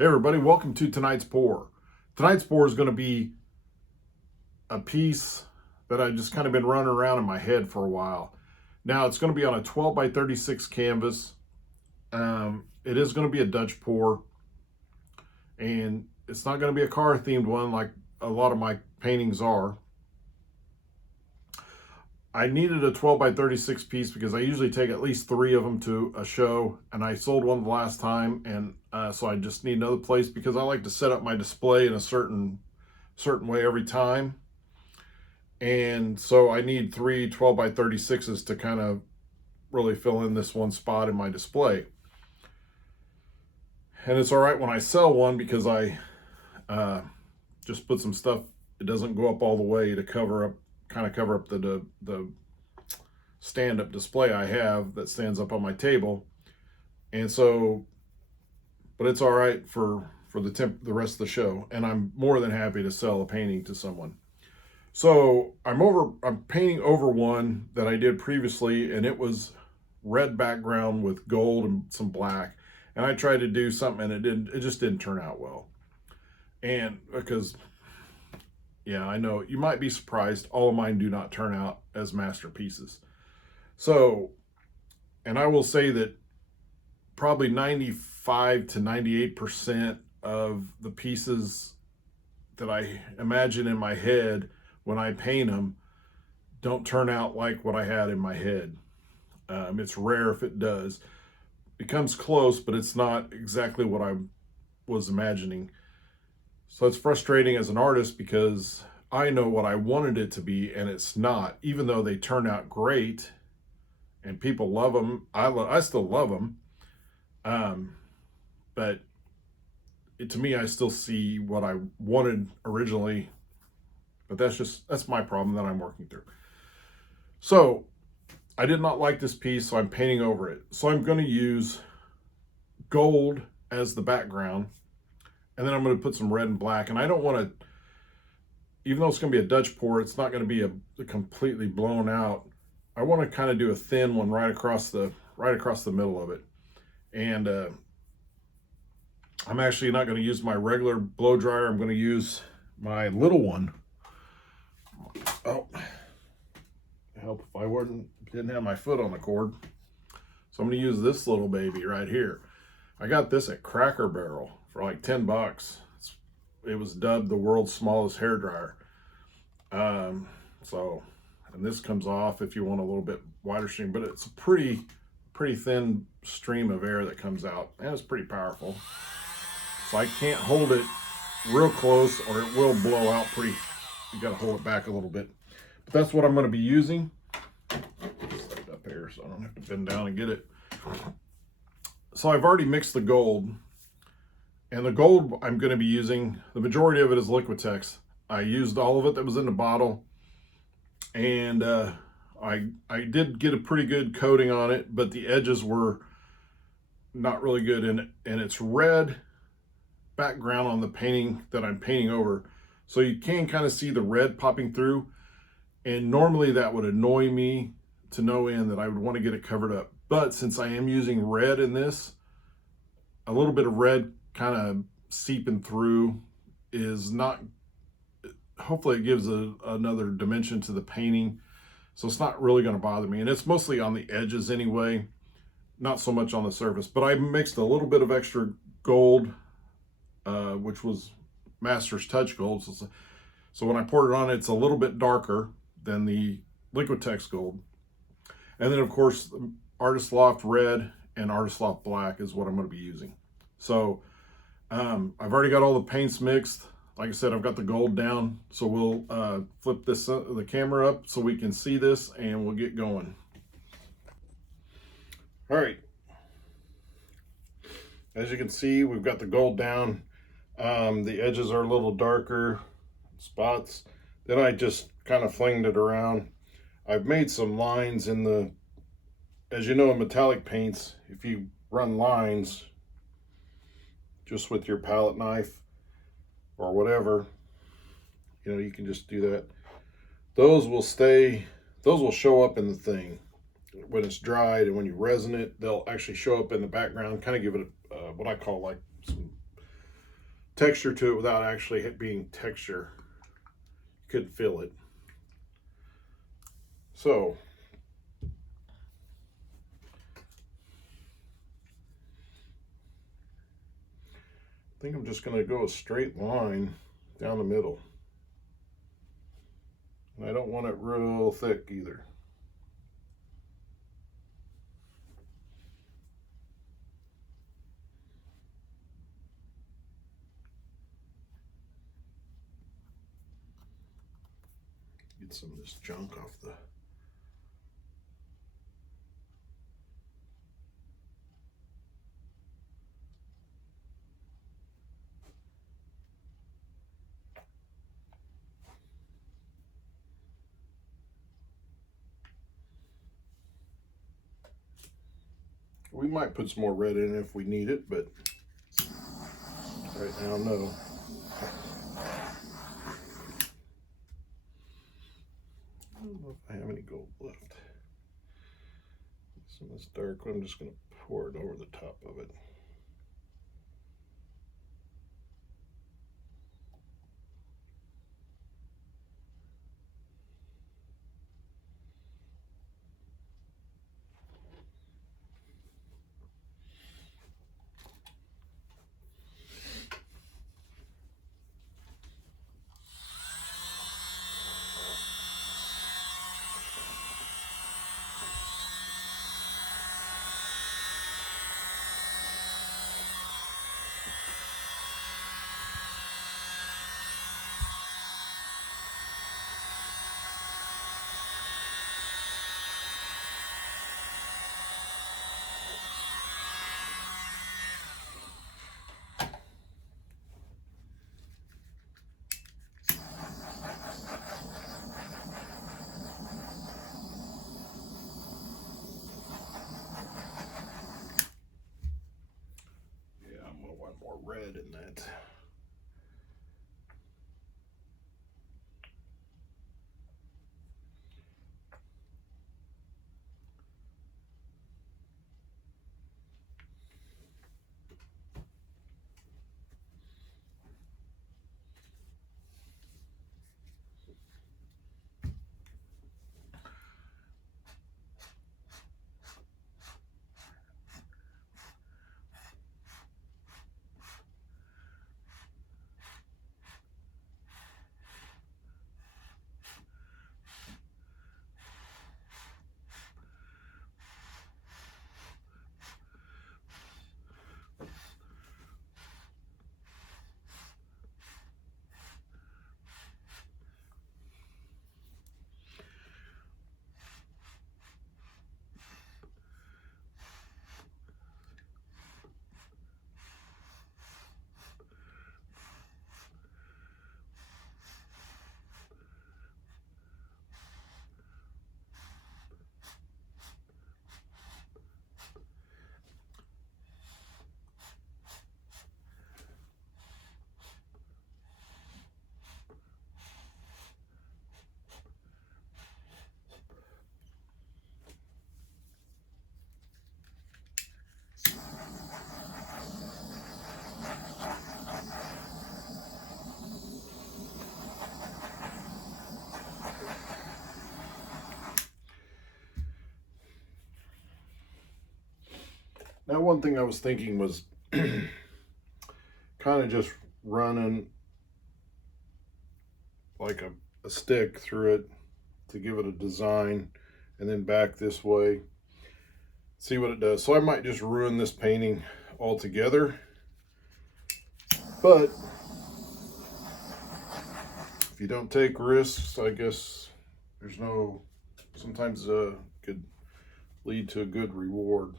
Hey everybody, welcome to tonight's pour. Tonight's pour is going to be a piece that I've just kind of been running around in my head for a while. Now it's going to be on a 12 by 36 canvas. It is going to be a Dutch pour, and it's not going to be a car themed one like a lot of my paintings are. I needed a 12 by 36 piece because I usually take at least 3 of them to a show, and I sold one the last time, and so I just need another place because I like to set up my display in a certain way every time. And so I need 3 12 by 36s to kind of really fill in this one spot in my display. And it's all right when I sell one because I just put some stuff, it doesn't go up all the way to cover up the stand-up display I have that stands up on my table. And so, but it's all right for the rest of the show, and I'm more than happy to sell a painting to someone. So I'm painting over one that I did previously, and it was red background with gold and some black, and I tried to do something, and it just didn't turn out well. And because, yeah, I know you might be surprised, all of mine do not turn out as masterpieces. So, and I will say that probably 95 to 98% of the pieces that I imagine in my head when I paint them don't turn out like what I had in my head. It's rare if it does. It comes close, but it's not exactly what I was imagining. So it's frustrating as an artist because I know what I wanted it to be, and it's not, even though they turn out great and people love them. I still love them. But to me, I still see what I wanted originally, but that's my problem that I'm working through. So I did not like this piece, so I'm painting over it. So I'm going to use gold as the background, and then I'm going to put some red and black. And I don't want to, even though it's going to be a Dutch pour, it's not going to be a completely blown out. I want to kind of do a thin one right across the middle of it. And I'm actually not going to use my regular blow dryer. I'm going to use my little one. Oh, help if I didn't have my foot on the cord. So I'm going to use this little baby right here. I got this at Cracker Barrel for like $10. It was dubbed the world's smallest hair dryer. And this comes off if you want a little bit wider stream, but it's a pretty thin stream of air that comes out, and it's pretty powerful. So I can't hold it real close or it will blow out pretty. You got to hold it back a little bit. But that's what I'm going to be using. Set it up here so I don't have to bend down and get it. So I've already mixed the gold. And the gold I'm going to be using, the majority of it is Liquitex. I used all of it that was in the bottle. And I did get a pretty good coating on it, but the edges were not really good. And it's red background on the painting that I'm painting over. So you can kind of see the red popping through. And normally that would annoy me to no end that I would want to get it covered up. But since I am using red in this, a little bit of red kind of seeping through is not, hopefully it gives another dimension to the painting. So it's not really going to bother me. And it's mostly on the edges anyway, not so much on the surface. But I mixed a little bit of extra gold, which was Master's Touch Gold. So when I poured it on, it's a little bit darker than the Liquitex Gold. And then of course, Artist Loft Red and Artist Loft Black is what I'm going to be using. So I've already got all the paints mixed. Like I said, I've got the gold down. So we'll flip the camera up so we can see this, and we'll get going. All right. As you can see, we've got the gold down. The edges are a little darker spots. Then I just kind of flinged it around. I've made some lines in the, as you know, in metallic paints, if you run lines just with your palette knife or whatever, you know, you can just do that. Those will show up in the thing when it's dried, and when you resin it, they'll actually show up in the background, kind of give it what I call like some texture to it without actually it being texture. You couldn't feel it. So I think I'm just going to go a straight line down the middle. And I don't want it real thick either. Get some of this junk off the... We might put some more red in if we need it, but right now, no. I don't know if I have any gold left. Some of this dark one, I'm just going to pour it over the top of it. More red in that. Now, one thing I was thinking was kind of just running like a stick through it to give it a design, and then back this way, see what it does. So I might just ruin this painting altogether, but if you don't take risks, I guess there's no, sometimes could lead to a good reward.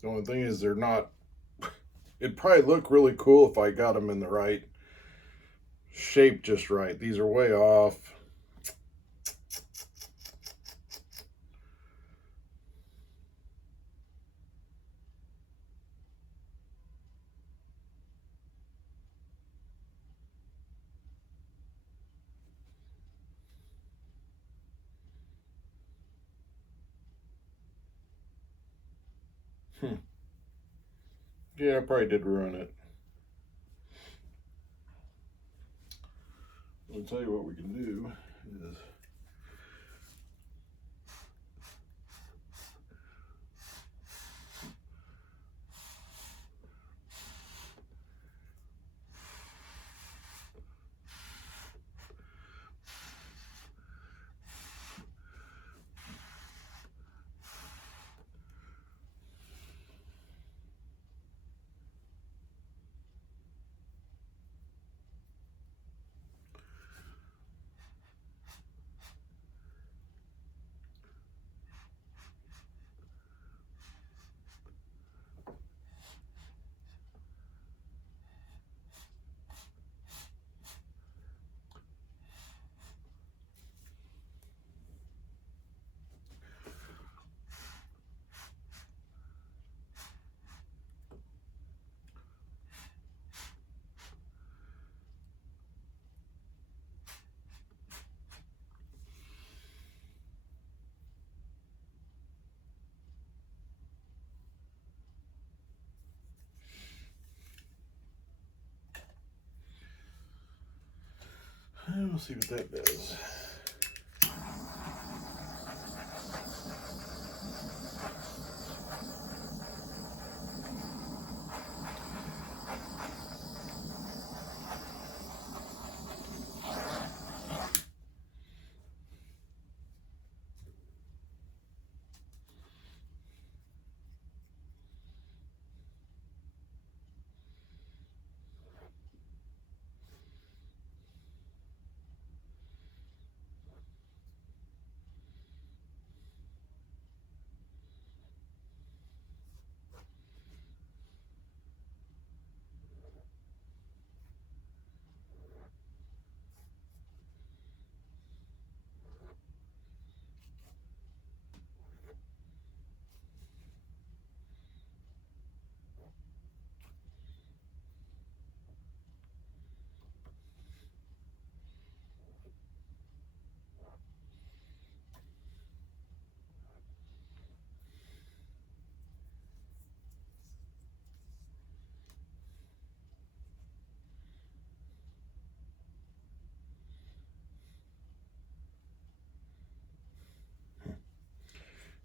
The only thing is they're not, it'd probably look really cool if I got them in the right shape, just right. These are way off. Yeah, I probably did ruin it. I'll tell you what we can do is we'll see what that does.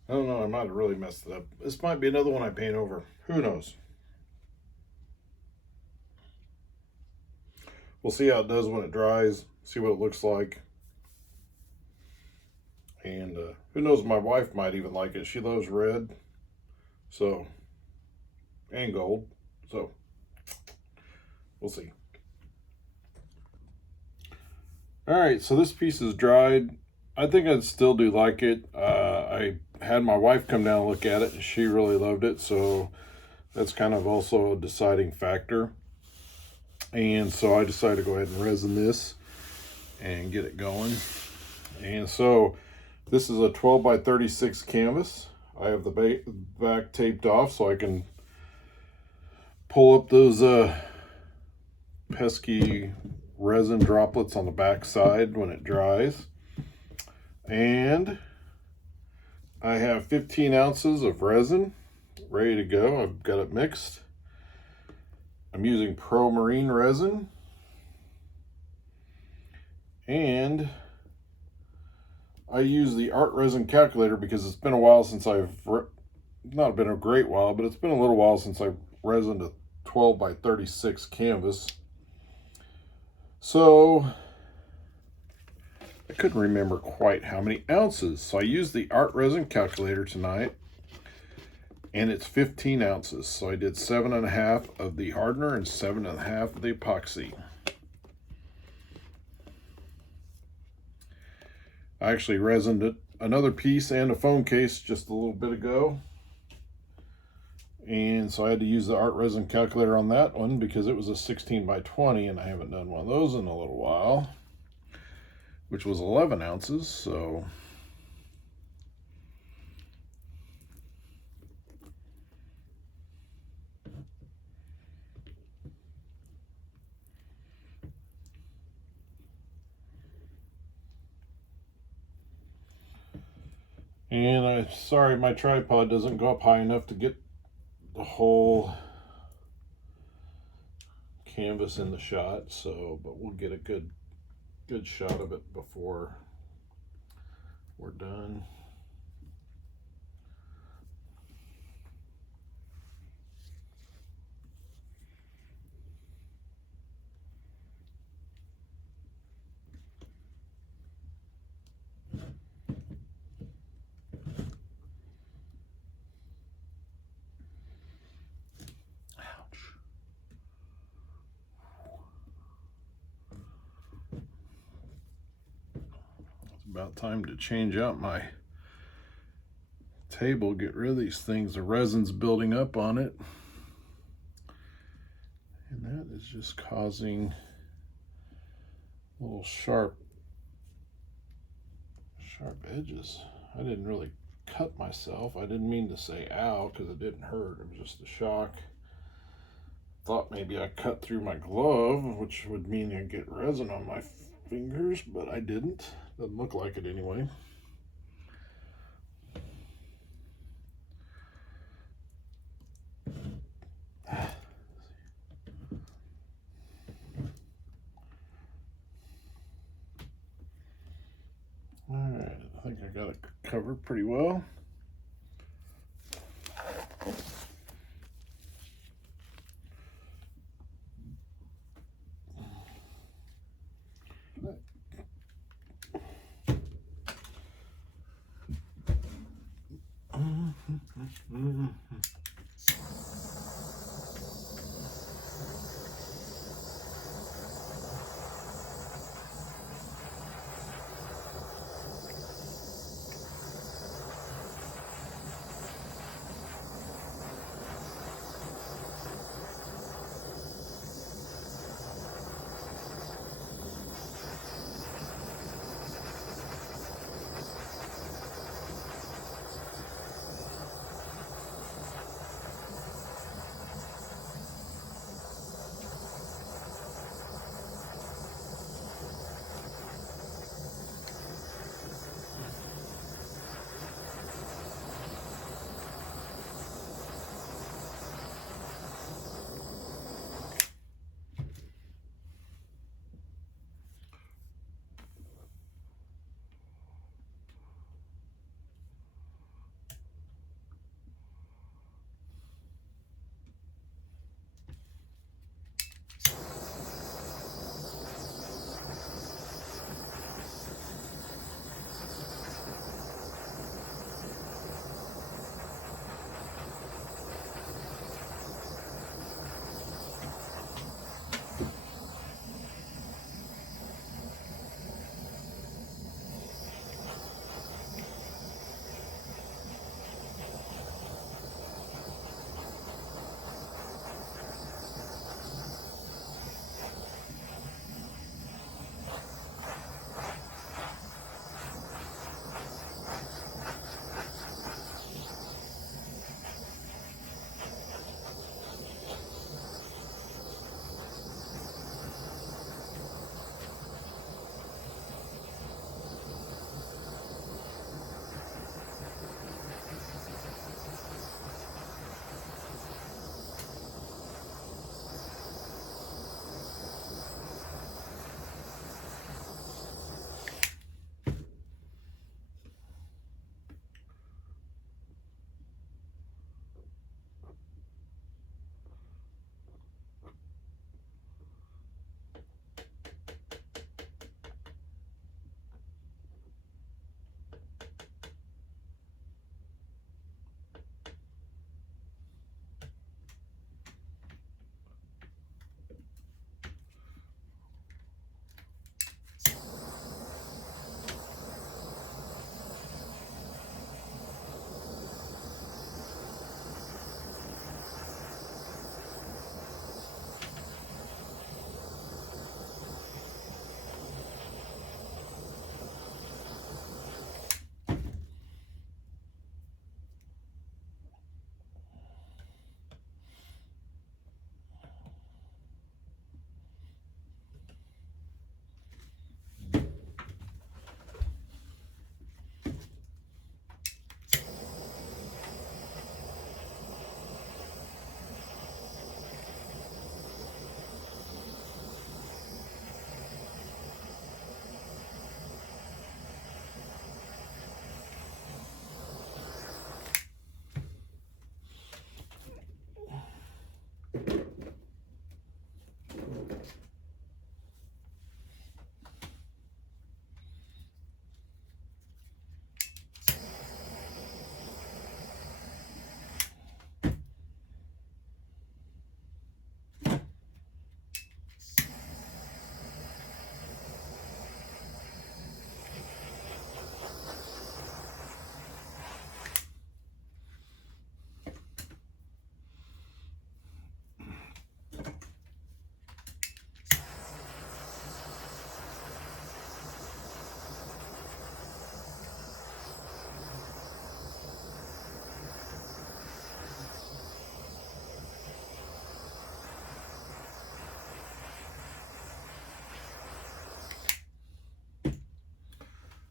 I don't know, I might have really messed it up. This might be another one I paint over. Who knows? We'll see how it does when it dries, see what it looks like. And who knows, my wife might even like it. She loves red, so, and gold, so we'll see. All right, so this piece is dried. I think I'd still do like it. I had my wife come down and look at it, and she really loved it, so that's kind of also a deciding factor. And so I decided to go ahead and resin this and get it going. And so this is a 12 by 36 canvas. I have the back taped off so I can pull up those pesky resin droplets on the back side when it dries. And I have 15 ounces of resin ready to go. I've got it mixed. I'm using Pro Marine resin. And I use the art resin calculator because it's been a while since not been a great while, but it's been a little while since I've resined a 12 by 36 canvas. So I couldn't remember quite how many ounces. So I used the art resin calculator tonight, and it's 15 ounces. So I did 7.5 of the hardener and 7.5 of the epoxy. I actually resined another piece and a phone case just a little bit ago. And so I had to use the art resin calculator on that one because it was a 16 by 20, and I haven't done one of those in a little while, which was 11 ounces, so. And I'm sorry, my tripod doesn't go up high enough to get the whole canvas in the shot, so but we'll get a good shot of it before we're done. About time to change out my table, get rid of these things. The resin's building up on it, and that is just causing little sharp edges. I didn't really cut myself. I didn't mean to say ow because it didn't hurt. It was just a shock. Thought maybe I cut through my glove, which would mean I'd get resin on my fingers, but I didn't. Doesn't look like it anyway. All right, I think I got it covered pretty well.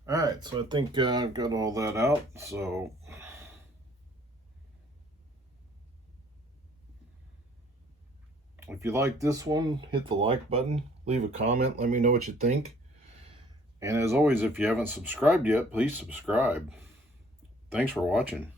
All right, so I think I've got all that out. So if you like this one, hit the like button, leave a comment, let me know what you think. And as always, if you haven't subscribed yet, please subscribe. Thanks for watching.